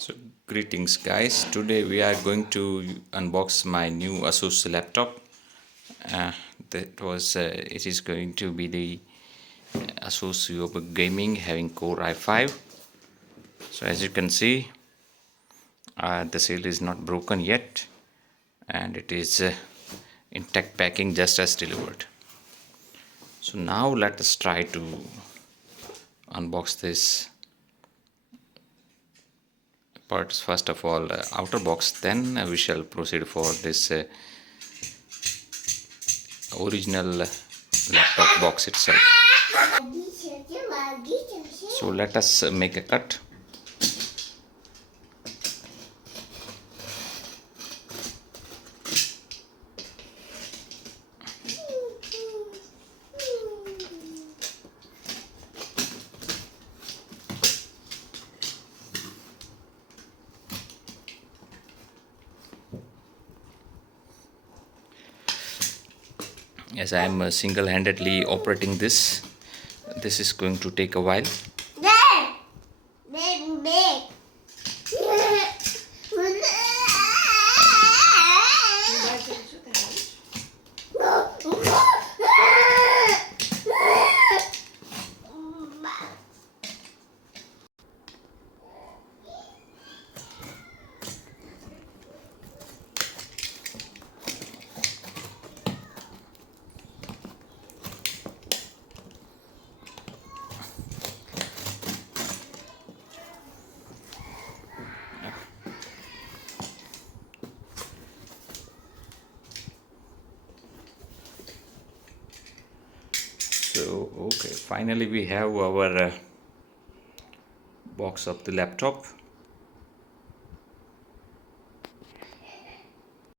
So greetings guys, today we are going to unbox my new ASUS laptop. It is going to be the ASUS Vivobook Gaming having Core i5. So as you can see, the seal is not broken yet and it is intact packing just as delivered. So now let us try to unbox this parts. First of all, outer box, then we shall proceed for this original laptop box itself. So let us make a cut. As I am single-handedly operating this is going to take a while. So okay, finally we have our box of the laptop.